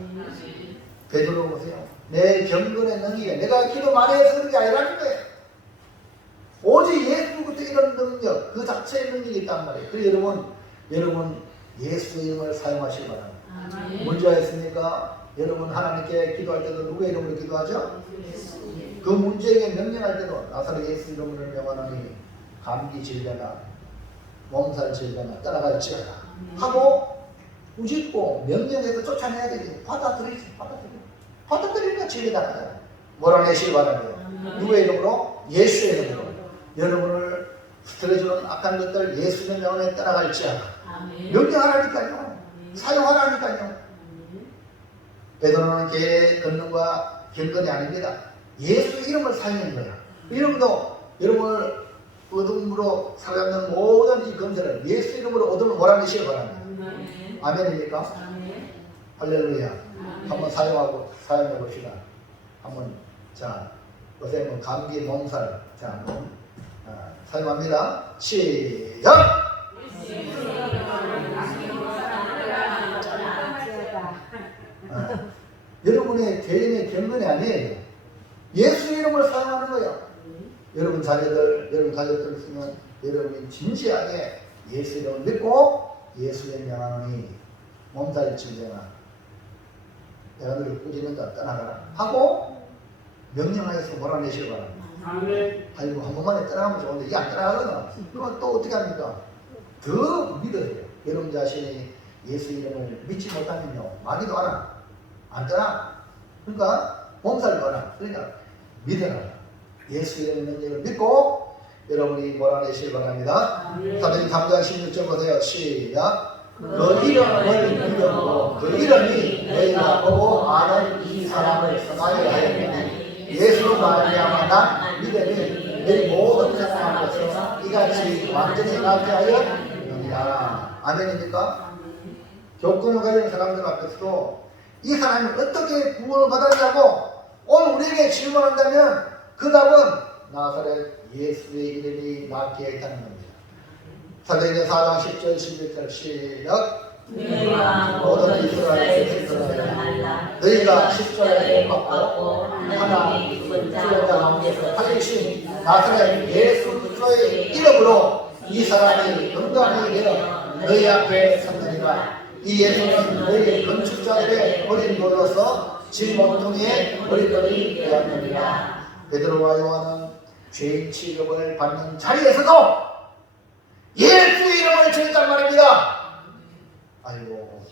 베드로 보세요. 내 경건의 능력이 내가 기도 많이 해서 그런 게 아니라는 거예요. 오직 예수부터 이런 능력 그 자체의 능력이 있단 말이에요. 그래서 여러분 예수의 이름을 사용하시기 바랍니다. 문제가 있습니까? 여러분 하나님께 기도할 때도 누구의 이름으로 기도하죠? 그 문제에게 명령할 때도 나사렛 예수 이름으로 명하노니 감기 질병아 몸살 질병아 떠나갈지어다 하고 우짓고 명령해서 쫓아내야 되지. 받아들이니까 진리다. 몰아내시기 바랍니다. 누구의 이름으로? 예수의 이름으로. 여러분을 스트레스주는 악한 것들 예수의 명령에 떠나갈지어다. 명령하라니까요. 사용하라니까요. 베드로는 개의 권능과 경건이 아닙니다. 예수 이름을 사용한 거야. 이름도 여러분을 어둠으로 살아가는 모든 이 검사를 예수 이름으로 어둠을 몰아내시기 바랍니다. 아멘입니까? 할렐루야. 한번 사용해 봅시다. 한번 자 보세요. 감기 몸살 자 한번 사용합니다. 시작. 여러분의 개인의 경건이 아니에요. 예수 이름을 사용하는 거예요. 여러분 자녀들, 여러분 가족들 있으면 여러분이 진지하게 예수 이름을 믿고 예수의 명하노니 몸살 질병아 내가 너를 꾸짖는다 떠나가라 하고 명령하여서 몰아내시기 바랍니다. 아이고 한 번만에 떠나가면 좋은데 이게 안 떠나가거든. 그러면 또 어떻게 합니까? 더 믿어야 돼요. 여러분 자신이 예수 이름을 믿지 못하면요 마귀도 안 떠나. 그러니까 몸살이 와라. 그러니까 믿어라. 예수 이름의 능력을 믿고 여러분이 몰아내시기 바랍니다. 사도행전 3장 16절 보세요. 시작. 그 이름을 믿음으로 그 이름이 너희가 보고 아는 이 사람을 성하게 하였느니 예수로 말미암아 난 믿음이 너희 모든 세상 앞에서 이같이 완전히 나게 하였느니라. 아멘입니까? 교권을 가진 사람들 앞에서도 이 사람이 어떻게 구원을 받았냐고 오늘 우리에게 질문한다면 그 답은 나사렛 예수의 이름이 낫게 했다는 겁니다. 사도행전 4장 10절 11절 시작. 모든 이스라엘 백성들아 너희가 십자가에 못 박고 하나님 죽은 자 가운데서 살리신 나사렛 예수 그리스도의 이름으로 이 사람이 건강하게 되어 너희 앞에 섰느니라. 이 예수는 너희 건축자들의 어린 돌로서 진모퉁이의 어린돌이 되었느니라. 베드로와 요한은 죄인 취급을 받는 자리에서도 예수의 이름을 전했단 말입니다. 아이고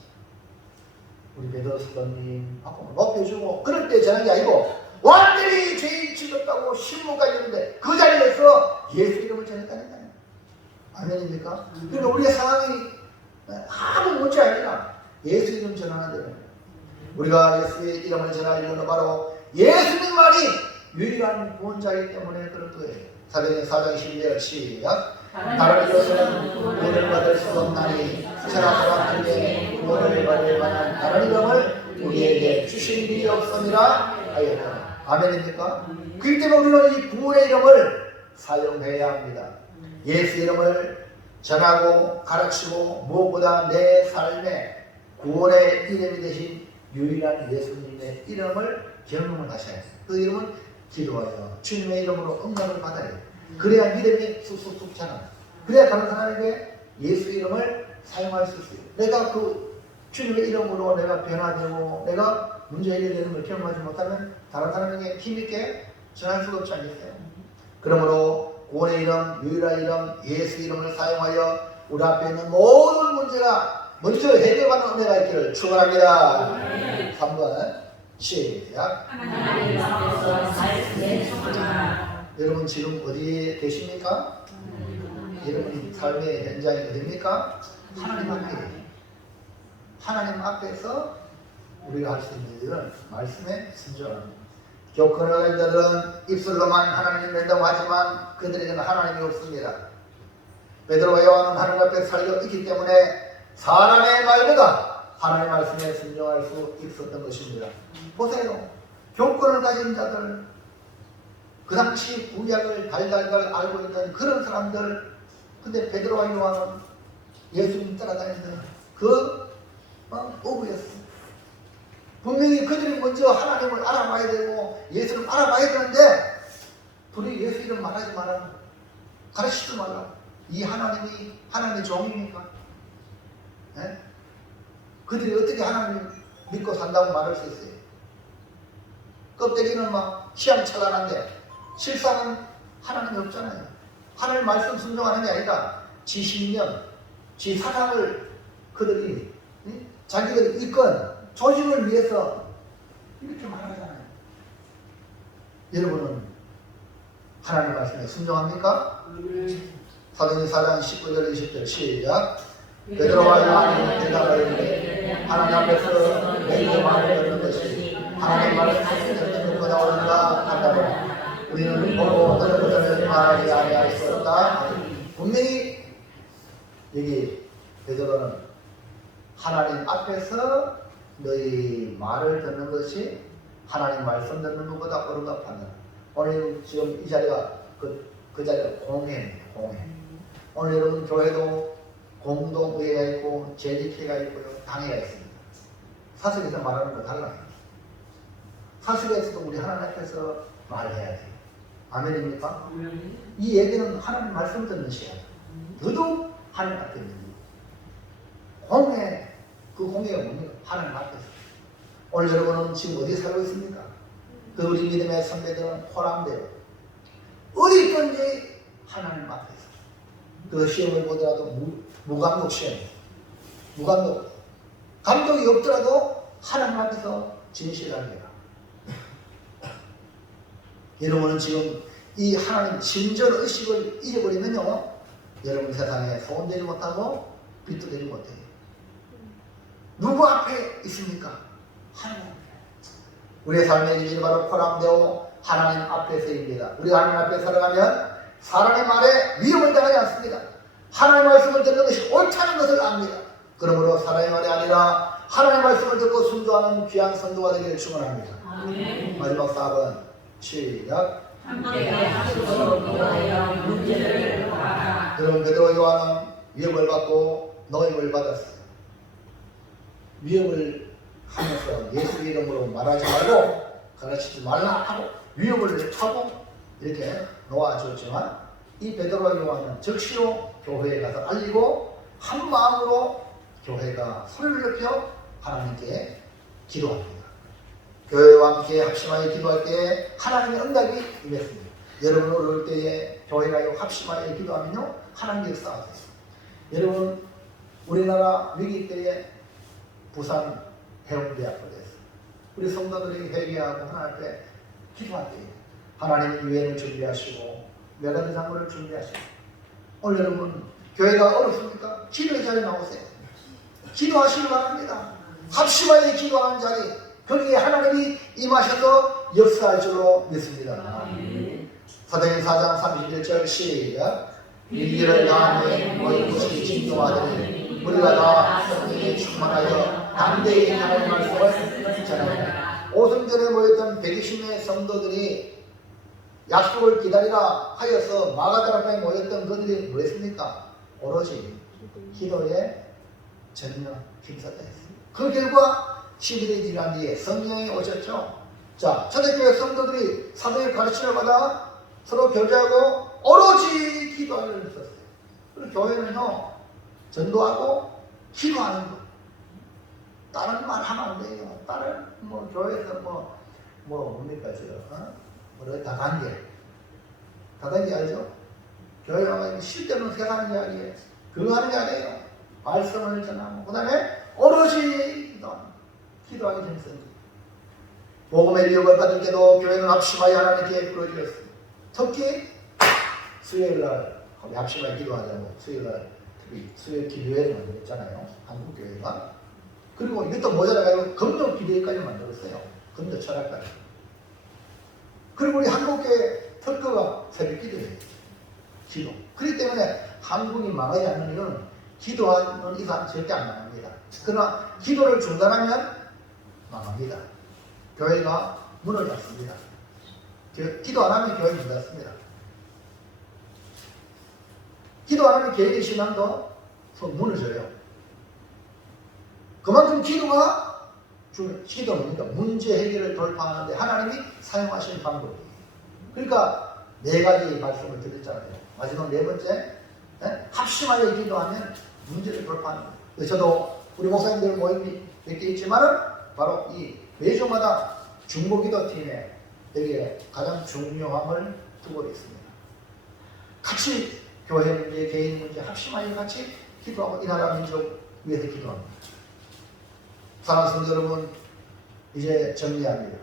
우리 베드로 사도님 앞으로 높여주고 그럴 때 전한 게 아니고 완전히 죄인 취급하고 신문까지 했는데 그 자리에서 예수 이름을 전했다니까요. 아멘입니까? 그러니까 우리의 상황이 아무 문제 아니라 예수 이름 전하는 데는 우리가 예수의 이름을 전할 이유는 바로 예수님만이 유일한 구원자이기 때문에 그런 거예요. 사도행전 4장 12절 시작. 다른 이름은 구원을 받을 수 없나니 천하 사람 중에 구원을 받을 만한 다른 이름을 우리에게 주신 일이 없음이라 하였다. 아멘입니까? 그렇기 때문에 우리는 이 구원의 이름을 사용해야 합니다. 예수 이름을 전하고 가르치고 무엇보다 내 삶에 구원의 이름이 되신 유일한 예수님의 이름을 경험을 하셔야 해요. 그 이름은 기도하여 주님의 이름으로 응답을 받아야 해요. 그래야 믿음이 쑥쑥쑥 자라요. 그래야 다른 사람에게 예수 이름을 사용할 수 있어요. 내가 그 주님의 이름으로 내가 변화되고 내가 문제 해결되는 걸 경험하지 못하면 다른 사람에게 힘있게 전할 수가 없지 않겠어요? 그러므로 구원의 이름, 유일한 이름, 예수 이름을 사용하여 우리 앞에 있는 모든 문제가 먼저 해결받는 은혜가 있기를 축원합니다. 3번 시작. 여러분 지금 어디에 계십니까? 여러분 삶의 현장이 어디입니까? 하나님 앞에. 하나님 앞에서 우리가 할 수 있는 일은 말씀에 순종합니다. 교권을 가진 자들은 입술로만 하나님을 믿는다고 하지만 그들에게는 하나님이 없습니다. 베드로와 요한은 하나님 앞에 살려 있기 때문에 사람의 말보다 하나님의 말씀에 순종할 수 있었던 것입니다. 보세요. 교권을 가진 자들, 그 당시 구약을 달달달 알고 있는 그런 사람들, 근데 베드로와 요한은 예수님 따라다니는 그 어부였습니다. 분명히 그들이 먼저 하나님을 알아봐야 되고 예수를 알아봐야 되는데 둘이 예수 이름 말하지 마라, 가르치지 말라. 이 하나님이 하나님의 종입니까? 네? 그들이 어떻게 하나님 믿고 산다고 말할 수 있어요? 껍데기는 막 희양찬란한데 실상은 하나님이 없잖아요. 하나님 말씀 순종하는 게 아니라 지 신념, 지 사상을 그들이 자기들 이권 조직을 위해서 이렇게 말하잖아요. 여러분은 하나님 말씀에 순종합니까? 사도행전 4장 19절 20절 시작. 베드로와 요한이 대답을 하되 하나님 앞에서 너희의 말을 듣는 것이 하나님 말씀을 듣는 것보다 옳은가 한다면 우리는 보고 듣는 것을 말하지 아니할 수 없다. 분명히 여기 베드로는 하나님 앞에서 너희 말을 듣는 것이 하나님 말씀 듣는 것보다 옳은가 판다. 오늘 지금 이 자리가 그 자리가 공회입니다. 공회. 오늘 여러분 교회도 공동의회가 있고 재직회가 있고요, 당회가 있습니다. 사석에서 말하는 거 달라요. 사석에서도 우리 하나님 앞에서 말해야 돼요. 아멘입니까? 이 얘기는 하나님 말씀 듣는 시간. 너도 하나님 앞에 있는 공회, 그 공회가 뭡니까? 하나님 앞에서. 오늘 여러분은 지금 어디 살고 있습니까? 그 우리 믿음의 선배들은 호람되어 어디 있든지 하나님 앞에서. 그 시험을 보더라도 무감독 시험, 무감독, 감독이 없더라도 하나님 앞에서 진실하게 해라. 여러분은 지금 이 하나님 신전 의식을 잊어버리면요, 여러분 세상에 소원되지 못하고 빛도 되지 못해요. 누구 앞에 있습니까? 하나님 앞에. 우리의 삶의 기준이 바로 포함되어 하나님 앞에서입니다. 우리 하나님 앞에 살아가면 사람의 말에 위협을 당하지 않습니다. 하나님의 말씀을 듣는 것이 옳다는 것을 압니다. 그러므로 사람의 말이 아니라 하나님의 말씀을 듣고 순종하는 귀한 성도가 되기를 축원합니다. 아멘. 마지막 4번 시작. 함께 하시고 기도하여 문제를 해결하라. 여러분 베드로 요한은 위협을 받고 노임을 받았어요. 위협을 하면서 예수 이름으로 말하지 말고 가르치지 말라 하고 위협을 하고 이렇게 놓아줬지만 이 베드로 요한은 즉시로 교회에 가서 알리고 한 마음으로 교회가 소리를 높여 하나님께 기도합니다. 교회와 함께 합심하여 기도할 때에 하나님의 응답이 임했습니다. 여러분 어려울 때에 교회가 합심하여 기도하면요 하나님의 역사가 있습니다. 여러분 우리나라 위기 때에 부산 해운대학교 됐어요. 우리 성도들이 회개하고 하나님 앞에 기도할 때에 하나님은 유엔을 준비하시고 메가드 장로를 준비하시고 오늘 여러분 교회가 어렵습니까? 기도의 자리에 나오세요. 기도하시기 바랍니다. 합심하여 기도하는 자리 거기에 하나님이 임하셔서 역사할 줄로 믿습니다. 사도행전 4장 31절 시작. 위기를 당하에 모인 것이 진동하더니 우리가 다 성령에 충만하여 담대히 하나님의 말씀을 전합니다. 오순절에 모였던 120명의 성도들이 약속을 기다리라 하여서 마가다락방에 모였던 그들이 뭐였습니까? 오로지 기도에 전혀 힘썼다 했습니다. 그 결과 11일이 지난 뒤에 성령이 오셨죠. 자, 초대교회 성도들이 사도의 가르침을 받아 서로 교제하고 오로지 기도하는 일을 썼어요. 그리고 교회는요, 전도하고 기도하는 거. 다른 말 하면 안 돼요. 다른 교회에서 뭡니까 다단계. 다단계 알죠? 교회 가면 실제로 세상 이야기에 그거 하는 게 아니에요. 말씀을 전하고 그 다음에 오로지 기도하기 전입니다. 복음의 위협을 받을 때도 교회는 합심하여 하나님께 부르짖었습니다. 특히 수요일날 합심하여 기도하자고 수요일날 특히 수요일 기도회를 만들었잖아요. 한국교회가. 그리고 이것도 모자라가지고 금요 기도회까지 만들었어요. 금요 철학까지. 그리고 우리 한국교회 특허가 새벽 기도회예요. 기도. 그렇기 때문에 한국이 망하지 않는 이유는 기도하는 이상 절대 안 망합니다. 그러나 기도를 중단하면 망합니다. 교회가 문을 닫습니다. 기도 안 하면 교회 문 닫습니다. 기도 안 하면 개인의 신앙도 문을 져요. 그만큼 기도가 기도는 문제 해결을 돌파하는데 하나님이 사용하시는 방법이에요. 그러니까 4가지 말씀을 드렸잖아요. 마지막 4번째, 합심하여 기도하면 문제를 돌파하는 거예요. 저도 우리 목사님들 모임이 몇 개 있지만은 바로 이 매주마다 중보기도팀에 여기에 가장 중요함을 두고 있습니다. 같이 교회 문제, 개인 문제 합심하여 같이 기도하고 이 나라 민족 위해서 기도합니다. 사랑하는 성도 여러분, 이제 정리합니다.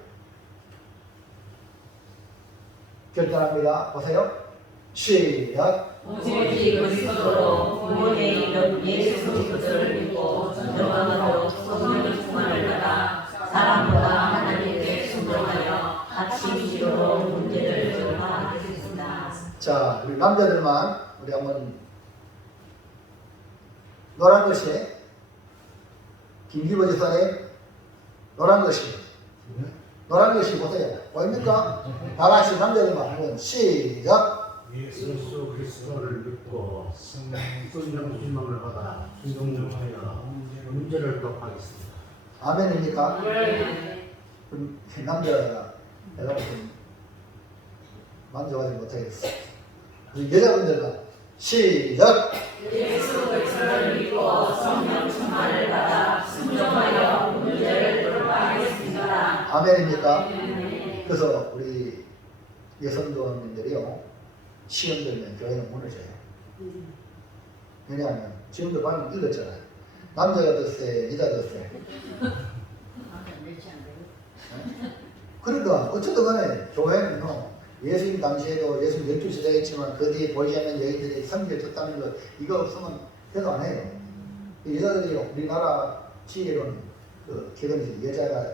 결단합니다. 보세요. 시작. 오직 그리스도로 구원에 이른 예수 그리스도를 믿고 전정함으로 성령의 충만을 받아 사람보다 하나님께 순종하여 같이 기도로 문제를 돌파하겠습니다. 자, 우리 남자들만 우리 한번 노란 것이 김기버 지사님 노란 것이 보세요. 보입니까? 다 같이 남자들만 한번 시작. 예수 그리스도를 믿고 성령 충만을 받아 순종하여 문제를 돌파하겠습니다. 아멘입니까? 네. 그럼 남자가 내가 무슨 만족하지 못하겠어. 여자분들과 시작. 예수 그리스도를 믿고 성령 충만을 받아 순종하여 문제를 돌파하겠습니다. 아멘입니까? 그래서 우리 여성도님들이요 시험 들면 교회는 문을 져요. 왜냐하면 지금도 방금 읽었잖아요. 남자가 덧세, 여자 덧세. 그러니까 어쨌든 간에 교회는요 예수님 당시에도 예수님 12세대 했지만 그 뒤에 보이지 않는 여인들이 섬겨졌다는 것 이거 없으면 해도 안 해요. 여자들이 우리나라 지혜로는 그 결혼해서 여자가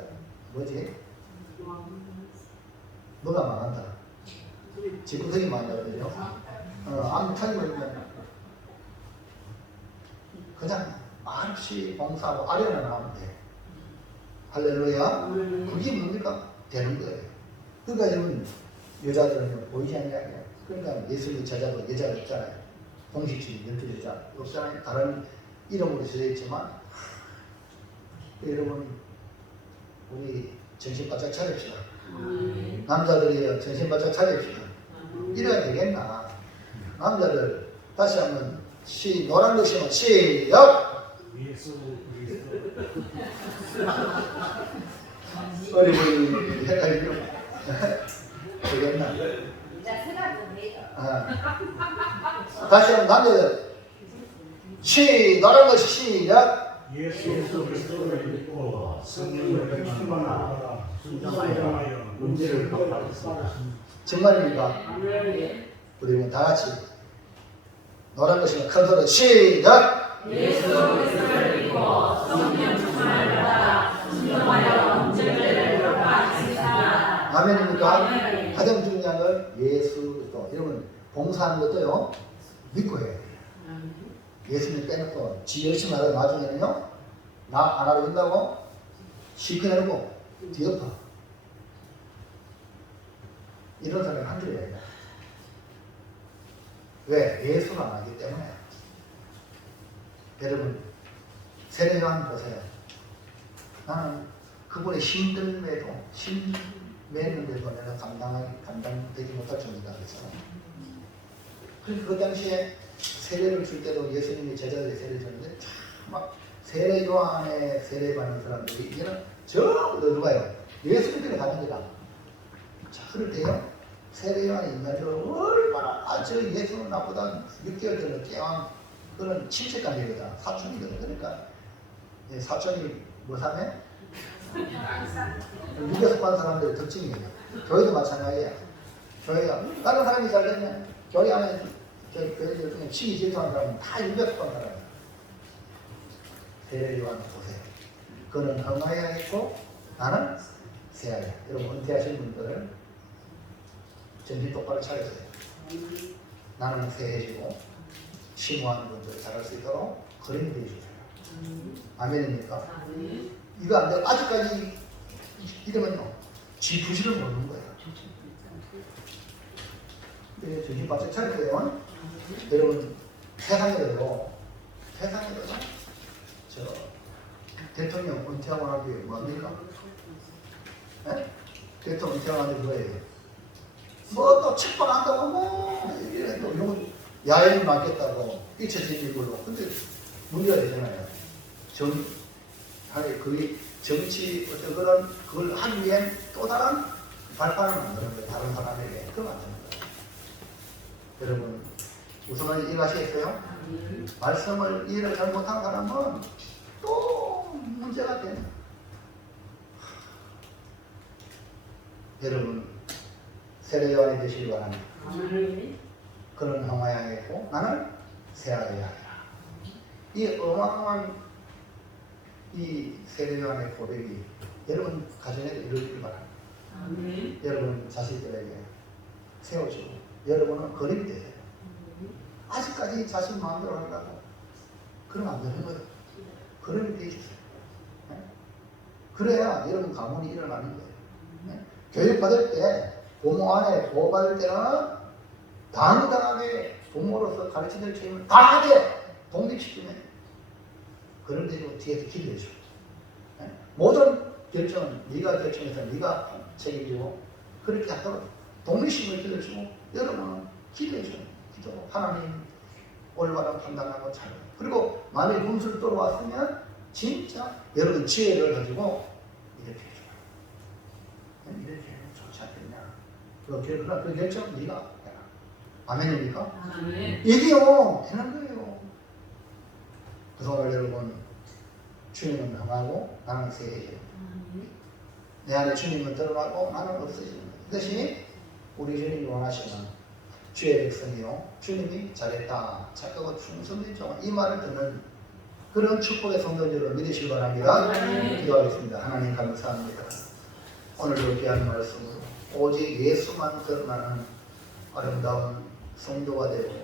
뭐지? 뭐가 망한다. 집구석이 망한다 그러죠. 아무 타임을 그냥 말없이 봉사하고 아련을 나오면 돼. 할렐루야. 그게 뭡니까? 되는 거예요. 그러니까 여러분 여자들은 보이지 않는 게 아니에요. 그러니까 예수님 제자도 여자가 없잖아요. 공식주의 12여자 없잖아요. 다른 이름으로 쓰여있지만 여러분 우리 정신 바짝 차립시다. 남자들이요 정신 바짝 차립시다. 이래야 되겠나. 남자들 다시 한번 노란 것이면 시작. 예수 그리스도 어리버리 헷갈리죠. 되겠나. 다시 한번 남자들 노란 것이 시작. 예수 그리스도를 믿고 성령을 충만하라 순종하여 문제를 덮하겠습니다. 정말입니까? 우리는 다 같이 노란 것이면 큰 소리 시작. 예수 그리스도를 믿고 성령 충만을 받아 순종하여 문제를 덮하겠습니다. 아멘입니까? 가장 중요한 건 예수 그리스도. 여러분 봉사하는 것도요 믿고 해야 돼요. 예수님 빼놓고 지 열심히 하다가 나중에는요 나 안 하러 된다고 시켜내고 뒤엎어. 이런 사람이 한둘이 아니다. 왜? 예수를 안 하기 때문에. 여러분 세례 요한 보세요. 나는 그분의 힘듦에도 힘매는데도 내가 감당되지 못할 정도다 그랬잖아요. 그래서 그 당시에 세례를 줄 때도 예수님이 제자들의 세례를 줬는데 막 세례 요한에 세례 받는 사람들이 이제는 전부 다 누가요? 예수님께 가는 거다. 자, 그럴 때요 세례 요한의 인간적으로 얼마나 저 예수는 나보다 6개월 전에 깨어난 그런 친척관계거든. 사촌이거든. 그러니까 사촌이 뭐 사매? 육에 속한 사람들의 특징이에요. 교회도 마찬가지야. 교회가 다른 사람이 잘 되면 교회 안에 교회들 중에 신이 질투하는 사람은 다 육에 속한 사람이야. 세례 요한 보세요. 그는 흥하야 했고 나는 세하야. 여러분 은퇴하신 분들은 정신 똑바로 차려세요. 나는 세해지고 심오한 분들 잘할 수 있도록 그림이 되어주세요. 아멘입니까? 이거 안 돼. 아직까지 이러면요 지 부실을 모르는 거예요. 정신 바짝 차리세요. 여러분 세상에도 저 대통령 은퇴하고 난 뒤에 뭐합니까? 대통령 은퇴하고 난 뒤에 뭐예요? 뭐 또 책방한다고 뭐 이래 또 이런 야인이 많겠다고 잊혀진 걸로. 근데 문제가 되잖아요. 그 정치 어떤 그걸 하기 위한 또 다른 발판을 만드는 거예요. 다른 사람에게. 그거 만드는 거예요. 여러분 우선 이해하시겠어요? 말씀을 이해를 잘못한 사람은 또 문제가 되는. 여러분 세례 요한이 되시기 바랍니다. 그는 흥하야 했고 나는 세하야 하리라. 이 어마어마한 이 세례 요한의 고백이 여러분 가정에도 이루어지길 바랍니다. 여러분 자식들에게 세워주고 여러분은 그림이 되세요. 아직까지 자신 마음대로 하려고 그러면 안 되는 거예요. 그림이 되어주세요. 그래야 여러분 가문이 일어나는 거예요. 교육받을 때 부모 안에 보호받을 때는 당당하게 부모로서 가르쳐줄 책임을 다하게 독립시키면 그런데 뒤에서 기도해줘. 모든 결정은 네가 결정해서 네가 책임지고 그렇게 하도록 독립심을 길러주고 여러분은 기도해줘요. 기도. 하나님 올바른 판단하고 잘. 그리고 만일 분수를 돌아왔으면 진짜 여러분 지혜를 가지고 이렇게 해줘요. 이렇게 하면 좋지 않겠냐. 그 결정 네가 해라. 아멘입니까? 아멘. 이게요 되는 거예요. 그동안 여러분 주님은 흥하고 나는 세해져요. 내 안에 주님은 드러나고 나는 없어지는 거예요. 이것이 우리 주님이 원하시는 주의 백성이요 주님이 잘했다 착하고 충성되죠 이 말을 듣는 그런 축복의 성도들을 믿으시기 바랍니다. 기도하겠습니다. 하나님 감사합니다. 오늘도 귀한 말씀으로 오직 예수만 드러나는 아름다운 성도가 되고